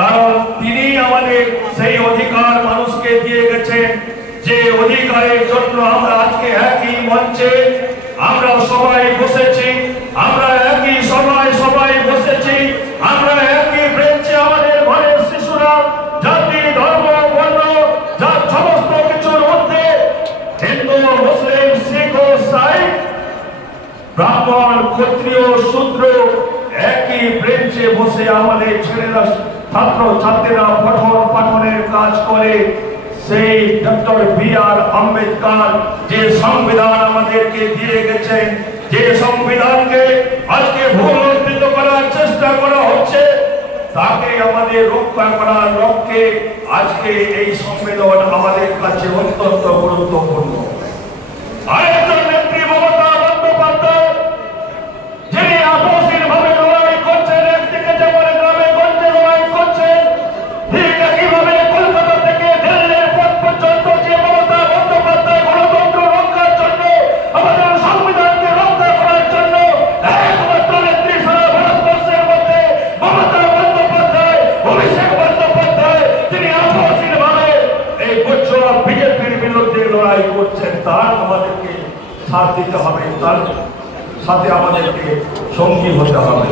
কারণ তিনি আমাদের সেই অধিকার মানুষকে দিয়ে গেছেন, যে অধিকারের জন্য আমরা আজকে একই মঞ্চে আমরা সবাই বসেছি, আমরা একই সবাই বসেছি, আমরা একই বেঞ্চে আমাদের ঘরের শিশুরা জাতি ধর্ম বর্ণ যার সমস্ত কিছুর মধ্যে হিন্দু মুসলিম শিখ ও সাই ব্রাহ্মণ ক্ষত্রিয় শূদ্র একই বেঞ্চে বসে আমাদের ছেলেরা ছাত্র ছাত্রীরা পঠন পাঠনের কাজ করে। সেই ডক্টর বি.আর. আম্বেদকর যে সংবিধান আমাদেরকে দিয়ে গেছেন, যে সংবিধানকে আজকে ভূলুণ্ঠিত করার চেষ্টা করা হচ্ছে, তাকে আমাদের রক্ষা করার লক্ষ্যে আজকে এই সম্মেলন আমাদের কাছে অত্যন্ত গুরুত্বপূর্ণ। আরেকজন নেত্রী মমতা বন্দ্যোপাধ্যায়, যিনি আপসহীনভাবে লড়াই করছেন, একদিকে যেমন গ্রামে গঞ্জে লড়াই করছেন, ঠিক একইভাবে কলকাতা থেকে দিল্লির পথ পর্যন্ত যে মমতা বন্দ্যোপাধ্যায় গণতন্ত্র রক্ষার জন্য, আমাদের সংবিধানকে রক্ষা করার জন্য একমাত্র নেত্রী সারা ভারতবর্ষের মধ্যে মমতা বন্দ্যোপাধ্যায়, অভিষেক বন্দ্যোপাধ্যায়, তিনি আপসহীনভাবে এই বছর বিজেপির বিরুদ্ধে লড়াই করছেন। তার আমাদেরকে সাথ দিতে হবে, তার সাথে আমাদেরকে সঙ্গী হতে হবে।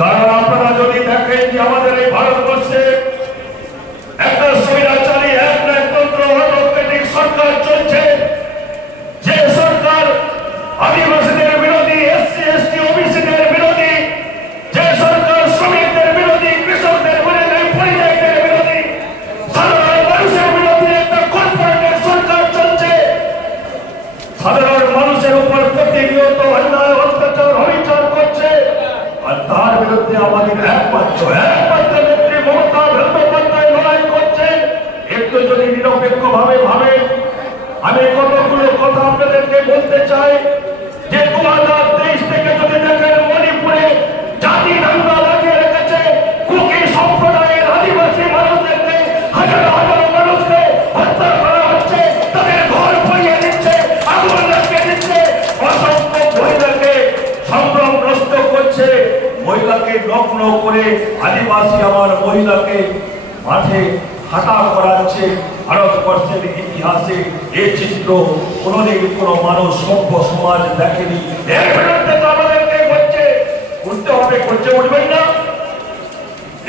কারণ আপনারা যদি দেখেন যে আমাদের এই ভারতবর্ষে একটা স্বৈরাচারী একনায়কতন্ত্র অটোক্রেটিক সরকার চলছে, যে সরকার আদিবাসীদের বিরোধী, এসসি এসটি ওবিসিদের বিরোধী, যে সরকার শ্রমিকদের বিরোধী, কৃষকদের বিরোধী, পরিযায়ীদের বিরোধী, সাধারণ মানুষের বিরোধী একটা কনফারেন্টের সরকার চলছে। সাধারণ মানুষের উপর প্রতিনিয়ত অন্যায় অত্যাচার অবিচার করছে, আর তার বিরুদ্ধে আমাদের একমাত্র নেত্রী মমতা বন্দ্যোপাধ্যায় লড়াই করছেন। একটু যদি নিরপেক্ষ ভাবে ভাবেন, আমি কতগুলো কথা আপনাদেরকে বলতে চাই যে 2023 থেকে যদি দেখেন মণিপুরে জাতি দাঙ্গা লাগিয়ে রেখেছে, কুকি সম্প্রদায়ের আদিবাসী মানুষদেরকে হাজার হাজার মানুষকে হত্যা করা হচ্ছে, তাদের ঘর পুড়িয়ে দিচ্ছে, আগুন লাগিয়ে দিচ্ছে, অসংখ্য মহিলাকে সম্ভ্রমগ্রস্ত করছে, মহিলাকে নগ্ন করে আদিবাসী আমার মহিলাকে মাঠে হাঁটা করাচ্ছে। ভারতবর্ষের ইতিহাসে এই চিত্র কোনোদিন কোনো মানুষ সভ্য সমাজ দেখেনি। এর বিরুদ্ধে তো আমাদেরকে উঠতে হবে, করছে উঠবেন না।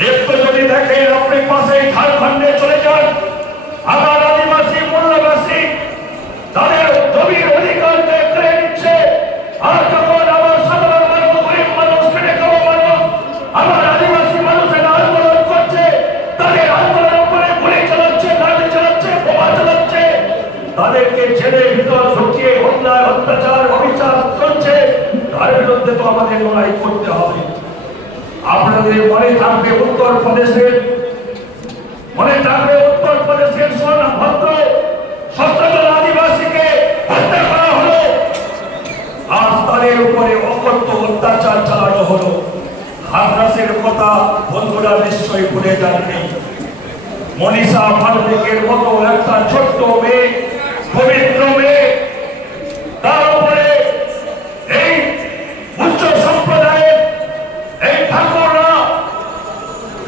একটু যদি দেখেন আপনি পাশে ঝাড়খণ্ডে চলে যান, আমার আদিবাসী মূল্যবাসী তাদের জমির অধিকারকে কেড়ে নিচ্ছে, আর যখন আমার সাধারণ মানুষ, গরিব মানুষ, খেটে খাওয়া মানুষ, আমার আদিবাসী মানুষেরা আন্দোলন করছে, তাদের আন্দোলনের উপরে গুলি চালাচ্ছে, লাঠি চালাচ্ছে, বোমা চালাচ্ছে, তাদেরকে জেলের ভিতর ঢুকিয়ে অন্যায় অত্যাচার অবিচার চলছে, তার বিরুদ্ধে তো আমাদের লড়াই করতে হবে। আপনাদের মনে থাকবে উত্তরপ্রদেশের সোনভদ্র 17 জন আদিবাসীকে হত্যা করা হলো, আর তাদের উপরে অকথ্য অত্যাচার চালানো হলো। হাথরাসের কথা বন্ধুরা নিশ্চয়ই ভুলে যাননি। মনীষা মালবিকের মতো একটা ছোট্ট মেয়ে, পবিত্র মেয়ে, তার উপরে এই উচ্চ সম্প্রদায়ের এই ঠাকুররা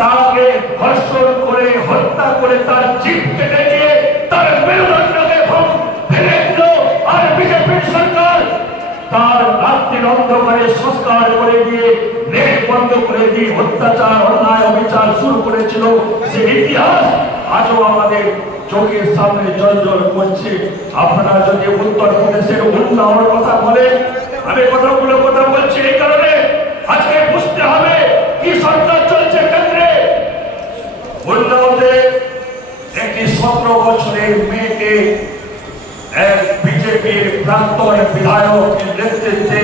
তাকে ধর্ষণ করে হত্যা করে তার জীব কেটে নিয়ে তার মেরুদণ্ডকে ফেলে দিল। আর বিজেপির সরকার তার রাত্রির অন্ধকারে সংস্কার করে দিয়ে, নেট বন্ধ করে দিয়ে অত্যাচার অন্যায় অবিচার শুরু করেছিল। সে ইতিহাস আজও আমাদের চোখের সামনে জ্বলজ্বল করছে। আপনারা যদি উত্তরপ্রদেশের উন্নয়নের কথা বলেন, আমি কতগুলো কথা বলছি এই কারণে আজকে বুঝতে হবে কি সরকার চলছে কেন্দ্রে। উন্নয়নে একটি 17 বছরের মেয়েকে এক বিজেপির প্রাক্তন বিধায়কের নেতৃত্বে,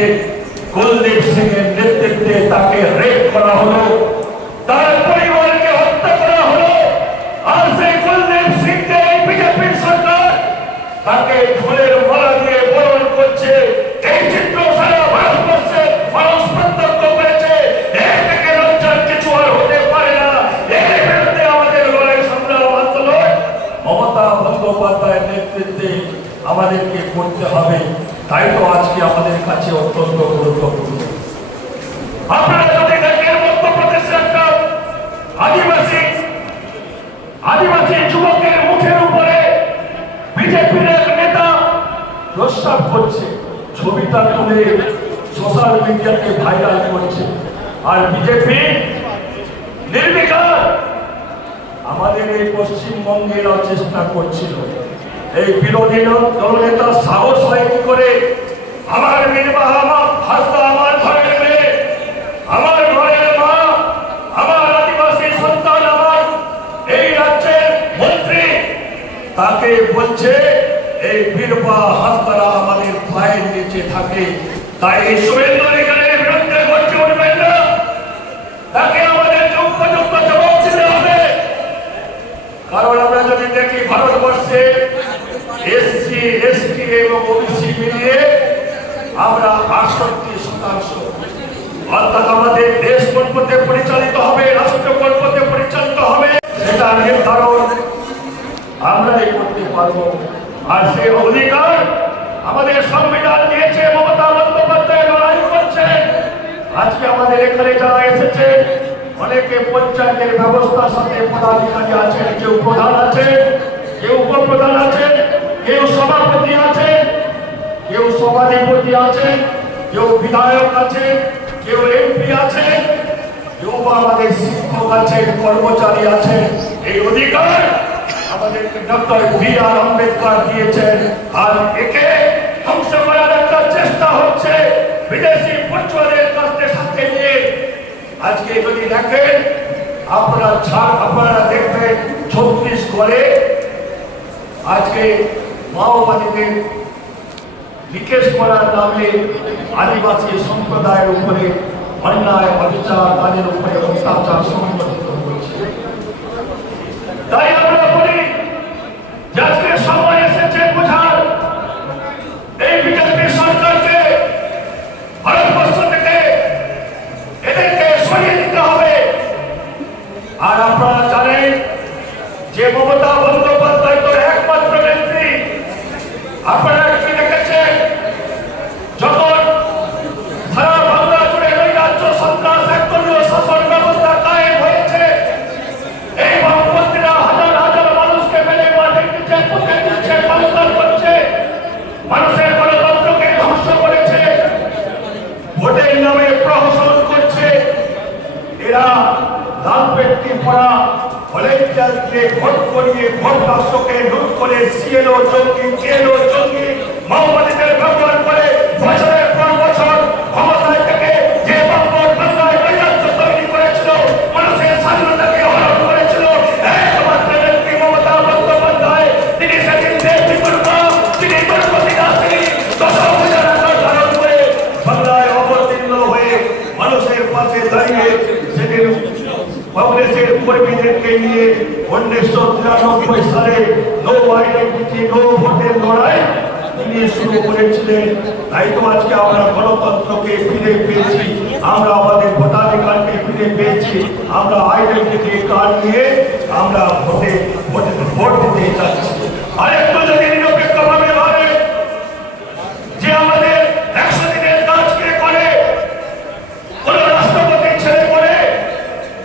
কুলদীপ সিং এর নেতৃত্বে তাকে রেপ করা হলো, তার পরিবারকে হত্যা করা হলো। আর সেই কুলদীপ সিংকে এই বিজেপির সরকার তাকে ফুলের মালা দিয়ে বরণ করছে। এই চিত্র সারা ভারতবর্ষে মানুষ প্রত্যক্ষ করেছে। এর থেকে লজ্জার কিছু আর হতে পারে না। এর বিরুদ্ধে আমাদের লড়াই সংগ্রাম আন্দোলন মমতা বন্দ্যোপাধ্যায়ের নেতৃত্বে আমাদেরকে করতে হবে। তাই তো আজকে আমাদের কাছে অত্যন্ত গুরুত্বপূর্ণ। আপনারা যদি দেখেন মধ্যপ্রদেশে একটা প্রস্তাব করছে, ছবিটা তুলে সোশ্যাল মিডিয়াতে ভাইরাল করছে। আর বিজেপি নির্বিকার আমাদের এই পশ্চিমবঙ্গের চেষ্টা করছিল। এই বিরোধী দলনেতার সাহস হয় কি করে আমার নির্বাহ হাসতা, আমার ঘরের মেয়ে, আমার ঘরের মা, আমার আদিবাসী সন্তান, আমার এই রাজ্যের মন্ত্রী, তাকে বলছে এই বীরবা হাসতারা আমাদের পায়ের নিচে থাকে, তাই এই শুভেন্দু অধিকারীর বিরুদ্ধে গর্জে উঠবেন না, তাকে আমাদের উপযুক্ত জবাব দিতে হবে। কারণ আমরা যদি দেখি ভারতবর্ষে এসসি, এসটি এবং ওবিসি মিলিয়ে আমরা 68%, অর্থাৎ আমাদের দেশ কোন পথে পরিচালিত হবে, রাষ্ট্র কোন পথে পরিচালিত হবে, সেটা নির্ধারণ আমরাই করতে পারবো। আর সেই অধিকার আমাদের সংবিধান দিয়েছে। মমতা বন্দ্যোপাধ্যায় লড়াই করছে। আজকে আমাদের এখানে যারা এসেছে অনেকে পঞ্চায়েতের ব্যবস্থার সাথে পদাধিকারী আছেন, কেউ প্রধান আছেন, কেউ উপপ্রধান আছেন, কেউ সভাপতি আছেন, কেউ সভাধিপতি আছেন, কেউ বিধায়ক আছেন, কেউ এমপি আছেন, কেউ আমাদের শিক্ষক আছেন, কর্মচারী আছেন। এই অধিকার আমাদেরকে ডক্টর বি.আর. আম্বেদকর দিয়েছেন। আর একে ধ্বংস করার একটা চেষ্টা হচ্ছে বিদেশি পটুয়াদের কাছে সাথে নিয়ে। আজকে যদি দেখেন আপনারা দেখবেন ছত্তিশগড়ে আজকে মাওবাদীদের বিকাশ করার নামে আদিবাসী সম্প্রদায়ের উপরে অন্যায়, অবিচার, তাদের উপরে অত্যাচার সংঘটিত হচ্ছে। তাই আমরা বলি যে আজকে সময় এসেছে বোঝার, এই বিজেপি সরকারকে ভারতবর্ষ থেকে এদেরকে সরিয়ে দিতে হবে। আর আপনারা জানেন যে মমতা বন্দ্যোপাধ্যায় তো একমাত্র নেত্রী। আপনারা কি দেখেছেন যখন সারা বাংলা জুড়ে নৈরাজ্য, সন্ত্রাস, একদলীয় শাসন ব্যবস্থা কায়েম হয়েছে, এই বামপন্থীরা হাজার হাজার মানুষকে মেরে মাটির নিচে পুঁতে দিচ্ছে, গ্রেফতার করছে, মানুষের গণতন্ত্রকে ধ্বংস করেছে, ভোটের নামে প্রহসন করছে। এরা লাল পেট্টি পড়া ভলেন্টিয়ারকে ভোট করিয়ে ভোট বাক্সকে লুট করে সিএলও জঙ্গি, কেএলও জঙ্গি, মাওবাদীদের ব্যবহার করে বছরের পর বছর ক্ষমতায় থেকে যে বাংলায় নৈরাজ্য তৈরি করেছিল, মানুষের স্বাধীনতাকে হরণ করেছিল, একমাত্র নেত্রী মমতা বন্দ্যোপাধ্যায়। তিনি সেদিন দেশ বিকল্পা, তিনি গণপতি দাস, তিনি 10,000 টাকা ধারণ করে বাংলায় অবতীর্ণ হয়ে মানুষের পাশে দাঁড়িয়ে সেদিন কংগ্রেসের কর্মীদেরকে নিয়ে 1993 সালে নো আইডেন্টিটি নো ভোটের লড়াই তিনি শুরু করেছিলেন। তাই তো আজকে আমরা গণতন্ত্রকে ফিরে পেয়েছি, আমরা আমাদের ভোটাধিকারকে ফিরে পেয়েছি, আমরা আইডেন্টিটি কার্ড নিয়ে আমরা ভোট দিতে যাচ্ছি। আরেকটু যদি নিরপেক্ষভাবে ভাবে যে আমাদের 100 দিনের কাজ কে করে, কোন রাষ্ট্রপতির ছেলে করে,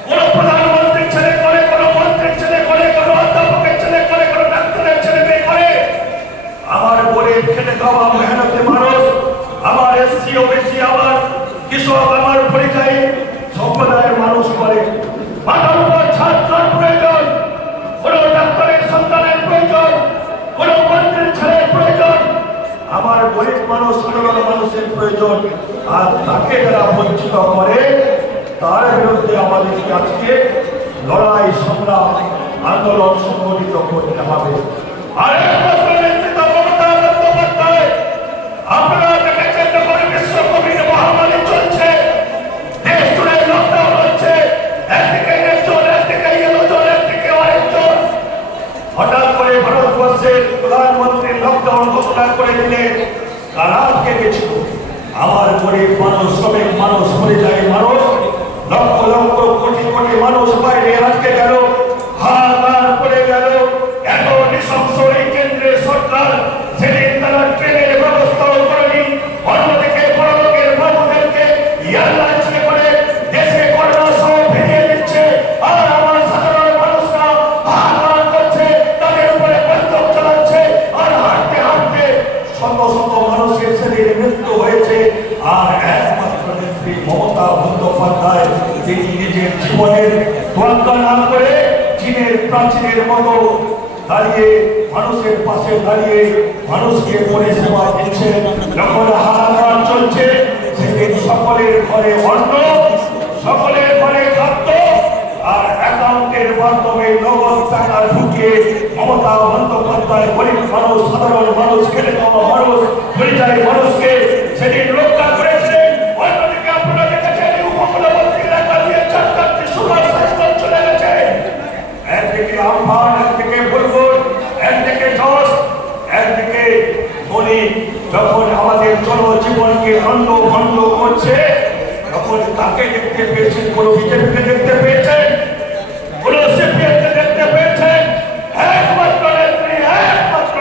কোন প্রধানমন্ত্রীর ছেলে করে, কোন মন্ত্রীর ছেলে করে, কোন অধ্যাপকের ছেলে করে, কোন ডাক্তারের ছেলে মেয়ে করে। আমার গরিব খেটে খাওয়া মেহনতি মানুষ, আমার এসসি, ওবিসি, আমার কৃষক, আমার পরিযায়ী সম্প্রদায়ের মানুষ করে। মাথার উপর ছাত্রের প্রয়োজন, কোন ডাক্তারের সন্তানের প্রয়োজন, কোন মন্ত্রীর ছেলের প্রয়োজন, আমার গরিব মানুষ, সাধারণ মানুষের প্রয়োজন। আর তাকে যারা বঞ্চিত করে তার বিরুদ্ধে আমাদেরকে আজকে লড়াই, সংগ্রাম, আন্দোলন সংগঠিত করতে হবে। আর একমাত্র নেতৃত্ব মমতা বন্দ্যোপাধ্যায়। আপনারা দেখেছেন যখন বিশ্ব কোভিড মহামারী চলছে, দেশ জুড়ে লকডাউন হচ্ছে, একদিকে রেড জোন, একদিকে ইয়েলো জোন, একদিকে অরেঞ্জ জোন। হঠাৎ করে ভারতবর্ষের প্রধানমন্ত্রী লকডাউন ঘোষণা করে দিলেন। কারা আটকে গেছিল? আমার গরিব মানুষ, শ্রমিক মানুষ, পরিযায়ী মানুষ, লক্ষ লক্ষ কোটি কোটি মানুষ বাইরে আটকে গেল, হাহাকার পড়ে গেল। এত নৃশংস এই কেন্দ্রের সরকার সেদিন তারা ট্রেনের ব্যবস্থাও করেনি। অন্যদিকে বড় লোকের বাবুদেরকে এয়ারলাইন্সে করে দেশে করোনা সহ ফিরিয়ে দিচ্ছে। আর আমার সাধারণ মানুষরা হাহাকার করছে, তাদের উপরে বন্দুক চালাচ্ছে। আর হাঁটতে হাঁটতে শত শত জীবনের তোয়াক্কা না করে চীনের প্রাচীনের মতো দাঁড়িয়ে মানুষের পাশে দাঁড়িয়ে মানুষকে পরিষেবা দিচ্ছে। যখন হাহাকার চলছে সেদিন সকলের ঘরে অন্ন, সকলের ঘরে খাদ্য আর অ্যাকাউন্টের মাধ্যমে নগদ টাকা ঢুকিয়ে মমতা বন্দ্যোপাধ্যায় গরিব মানুষ, সাধারণ মানুষ, খেটে খাওয়া মানুষ, পরিযায়ী মানুষকে সেদিন রক্ষা করেছিলেন। অন্যদিকে আপনারা দেখেছেন উপকূলবর্তী এলাকা দিয়ে 4টি সুপার সাইক্লোন চলে গেছে। একদিকে আমফান, একদিকে বুলবুল, একদিকে ঝড়, একদিকে ফণী। যখন আমাদের জনজীবনকে খণ্ড খণ্ড করছে তখন তাকে দেখতে পেয়েছেন? কোন বিজেপিকে দেখতে পেয়েছেন? কোন সিপিএমকে দেখতে পেয়েছেন? একমাত্র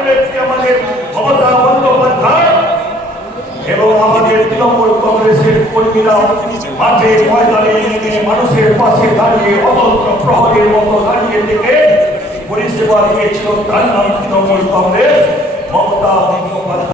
নেত্রী আমাদের মমতা বন্দ্যোপাধ্যায় এবং আমাদের তৃণমূল কংগ্রেসের কর্মীরা মাঠে ময়দানে নেমে মানুষের পাশে দাঁড়িয়ে অতন্ত্র প্রহরীর মতো দাঁড়িয়ে থেকে পরিষেবা দিয়েছিল। তার নাম তৃণমূল কংগ্রেস, মমতা বন্দ্যোপাধ্যায়।